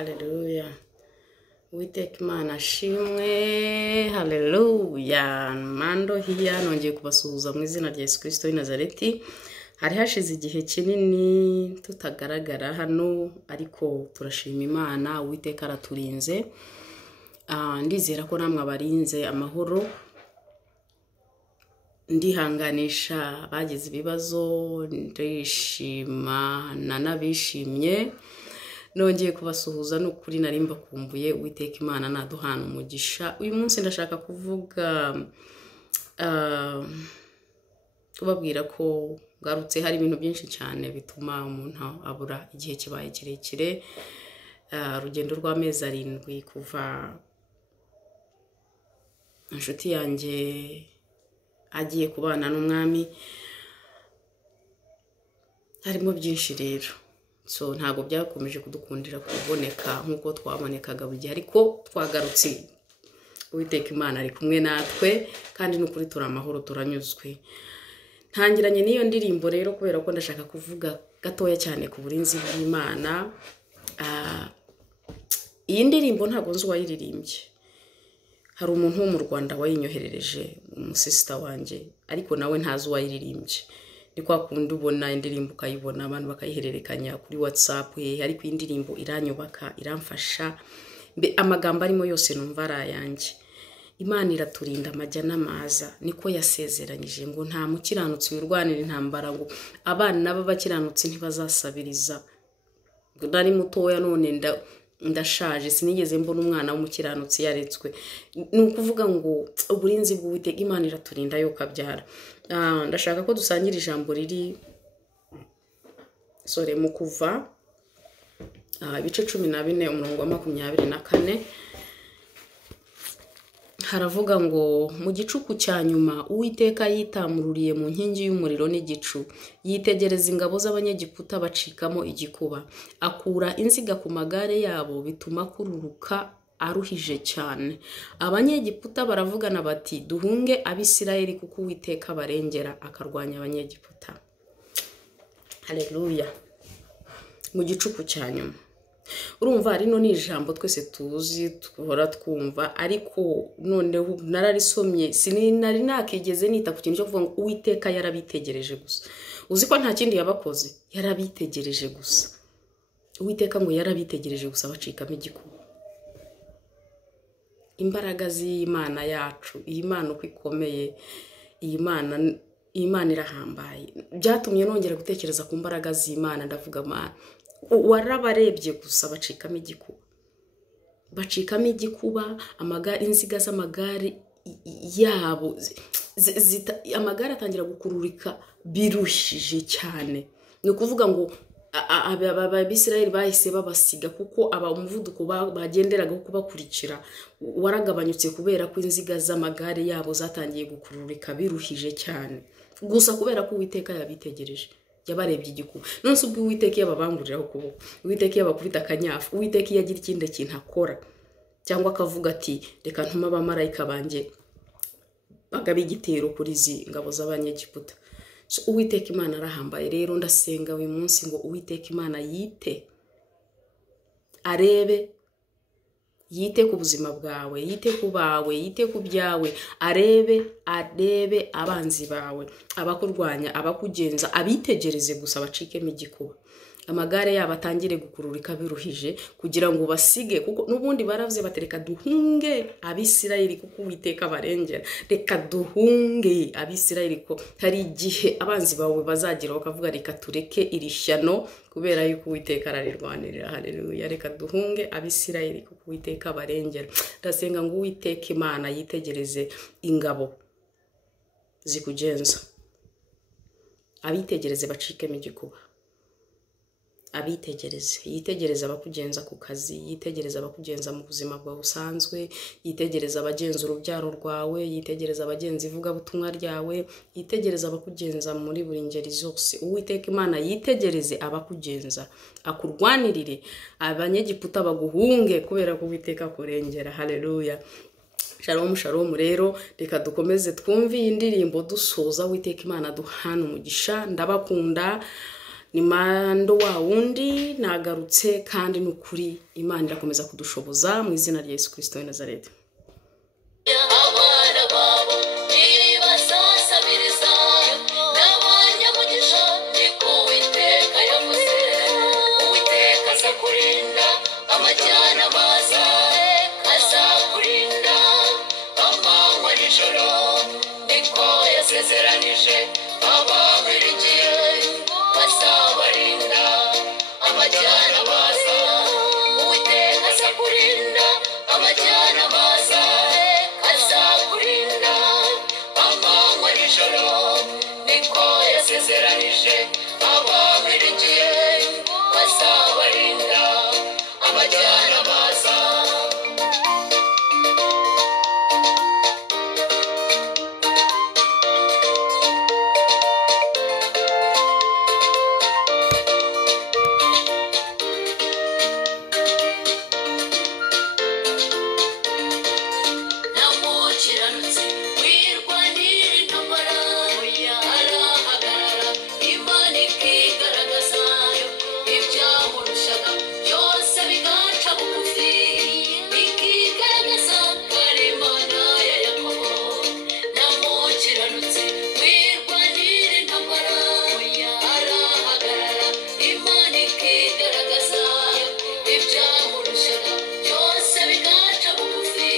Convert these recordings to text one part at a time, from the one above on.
Haleluya. Uwiteka Imana ashimwe. Haleluya. Mando hiya nongeye kubasuhuza mu izina rya Yesu Kristo w'i Nazareti. Hari hashize igihe kinini tutagaragara hano, ariko turashima Imana. Uwiteka araturinze. Ndizera ko namwe abarinze amahoro. Ndihanganisha bagize ibibazo, ndishima nanabishimye. Nongeye kubasuhuza n'ukuri nari mbakumbuye. Uwiteka Imana naduhana umugisha. Uyu munsi ndashaka kuvuga tubabwira ko garutse hari ibintu byinshi cyane bituma umuntu abura igihe kibaye kirekire. Urugendo rw'amezi 7 kuva inshuti yanjye agiye kubana n'umwami, harimo byinshi rero. So ntago byakomeje kudukundira kuboneka nkuko twabonekaga buri gihe, ariko twagarutse. Uwiteka Imana ari kumwe natwe kandi n'ukuri turi amahoro, turanyuzwe. Ntangiranye n'iyo ndirimbo rero kubera ko ndashaka kuvuga gatoya cyane ku burinzi bw'Imana. Iyi ndirimbo ntago nzi uwayiririmbye. Hari umuntu wo mu Rwanda wayinyoherereje, umusista wanjye, ariko nawe ntazi uwayiririmbye. Ni kwa kundi ubona indirimbo ukayibona abantu bakayihererekanya kuri WhatsApp, ariko iyi ndirimbo iranyubaka, iramfasha. Amagambo arimo yose numva ari ayanjye. Imana iraturinda amajya n'amaza, niko yasezeranyije ngo nta mukiranutsi wirwanira intambara, ngo abana b'abakiranutsi ntibazasabiriza. Nari mutoya none ndashaje, sinigeze mbona umwana w'umukiranutsi yaretswe. Ni ukuvuga ngo uburinzi bw'Uwiteka Imana iraturinda yo kabyara. Ndashaka ko dusangira ijambo riri mu Kuva ibice 14 umurongo wa 24. Haravuga ngo mu gicuku cya nyuma Uwiteka yitamururiye mu nkingi y'umuriro n'igicu, yitegereza ingabo z'abanyegiputa bacikamo igikuba, akura inziga ku magare yabo, bituma kururuka aruhije cyane. Abanyegiputa baravugana bati duhunge Abisirayeli, kuko Uwiteka barengera akarwanya abanyegiputa. Haleluya. Mu gicuku cya nyuma. Urumva rino ni ijambo twese tuzi tuhora twumva, ariko noneho nararisomye sinari nakigeze nita ku kintu cyo kuvuga ngo Uwiteka yarabitegereje gusa. Uzi ko nta kindi yabakoze, yarabitegereje gusa. Uwiteka ngo yarabitegereje gusa bacikamo igikuba. Imbaraga z'Imana yacu, iyi Mana uko ikomeye, iyi Imana irahambaye. Byatumye nongera gutekereza ku mbaraga z'Imana, ndavuga Mana warabarebye gusa bacikamo igikuba. Bacikamo igikuba, inziga z'amagare yabo amagare atangira gukururika birushije cyane. Ni ukuvuga ngo Abisirayeli bahise babasiga, kuko umuvuduko bagenderaga kubakurikira waragabanyutse kubera ko inziga z'amagare yabo zatangiye gukururika biruhije cyane. Gusa kubera ko Uwiteka yabitegereje, yabarebye igikuba. None se ubwo Uwiteka yababanguriraho ukuboko, Uwiteka yabakubita akanyafu, Uwiteka yagira ikindi kintu akora, cyangwa akavuga ati reka ntuma abamarayika banjye bagabe igitero kuri izi ngabo z'abanyegiputa. So Uwiteka Imana arahambaye rero. Ndasenga uyu munsi ngo Uwiteka Imana arebe, yite ku buzima bwawe, yite ku bawe, yite ku byawe, arebe abanzi bawe, abakurwanya, abakugenza, abitegereze gusa bacikemo igikuba. Amagare yabo atangire gukururika biruhije, kugira ngo basige, kuko nubundi baravuze batereka duhunge Abisirayeli, kuko Uwiteka barengera. Reka duhunge Abisirayeli, ko hari igihe abanzi bawe bazagira bakavuga reka tureke iri shyano, kubera yuko Uwiteka ararirwanirira. Haleluya. Reka duhunge Abisirayeli, kuko Uwiteka barengera. Ndasenga ngo Uwiteka Imana yitegereze ingabo zikugenza, abitegereze bacikemo igikuba. Abitegereze, yitegereza abakugenza ku kazi, yitegereza abakugenza mu buzima bwawe busanzwe, yitegereza abagenza urubyaro rwawe, yitegereza abagenza ivugabutumwa ryawe, yitegereza abakugenza muri buri ngeri zose. Uwiteka Imana yitegereze abakugenza, akurwanirire, abanyegiputa baguhunge kubera ko Uwiteka akurengera. Haleluya. Shalom shalom. Rero reka dukomeze twumve iyi ndirimbo dusoza. Uwiteka Imana duhana umugisha. Ndabakunda ni Mando wa wundi nagarutse kandi n'ukuri Imana irakomeza kudushoboza mu izina rya Yesu Kristo wa Nazareti. abana babo nibasasabiriza n'abanyamugisha niko Uwiteka yavuze. Uwiteka azakurinda amajyana baza, azakurinda amanywa n'ijoro, niko yasezeranije abamwiringiye. Azabarinda amajyana baza, Uwiteka azakurinda amajyana baza, azakurinda amanywa n'ijoro, niko yasezeranije abamwiringiye. Azabarinda amajyana baza. Namukiranutsi wirwanira intambara, arahagarara Imana ikigaragaza, ibyamurushaga byose bigaca bugufi, ikigaragaza ko ari Imana ya Yakobo. Namukiranutsi wirwanira intambara, arahagarara Imana ikigaragaza, ibyamurushaga byose bigaca bugufi,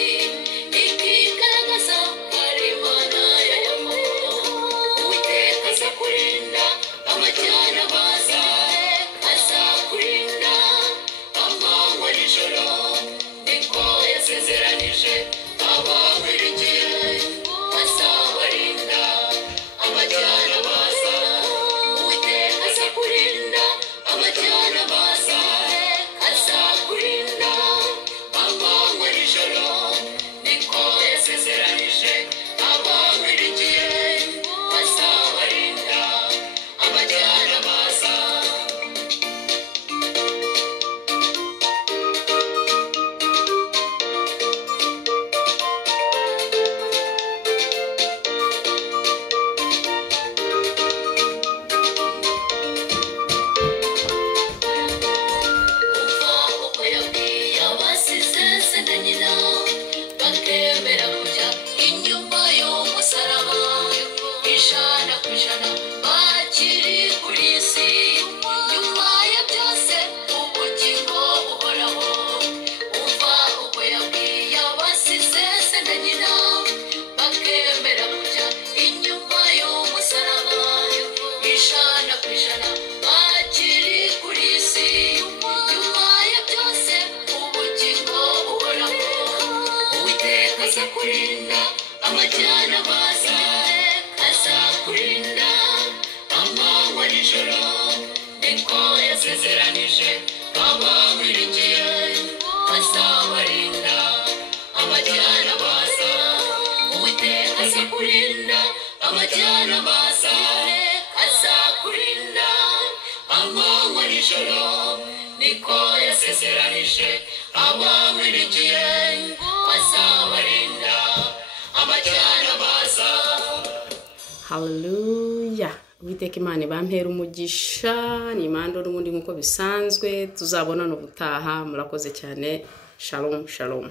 ikigaragaza ko ari Imana ya Yakobo. Uwiteka azakurinda amajyana baza, azakurinda amanywa n'ijoro, niko yasezeranije abamwiringiye. Azabarinda amajyana baza, Uwiteka azakurinda amajyana baza, azakurinda amanywa n'ijoro, niko yasezeranije abamwiringiye. Azabarinda amajyana baza. Umva uko yabwiye abasize se na nyina, bakemera kujya inyuma y'umusaraba, ijana ku ijana bakiri kuri iyi si. Nyuma ya byose ubugingo buhoraho. Umva uko yabwiye abasize se na nyina, bakemera kujya inyuma y'umusaraba, ijana ku ijana bakiri kuri iyi si. Nyuma ya byose ubugingo buhoraho. Uwiteka azakurinda amajyana baza, azakurinda amanywa n'ijoro, niko yasezeranije abamwiringiye. Azabarinda amajyana baza, Uwiteka azakurinda amajyana baza, azakurinda amanywa n'ijoro, niko yasezeranije abamwiringiye. Azabarinda amajyana baza. Hallelujah. Uwiteka Imana ibampera umugisha, ni Mando n'ubundi nk'uko bisanzwe, tuzabonana ubutaha. Murakoze cyane. Shalom shalom.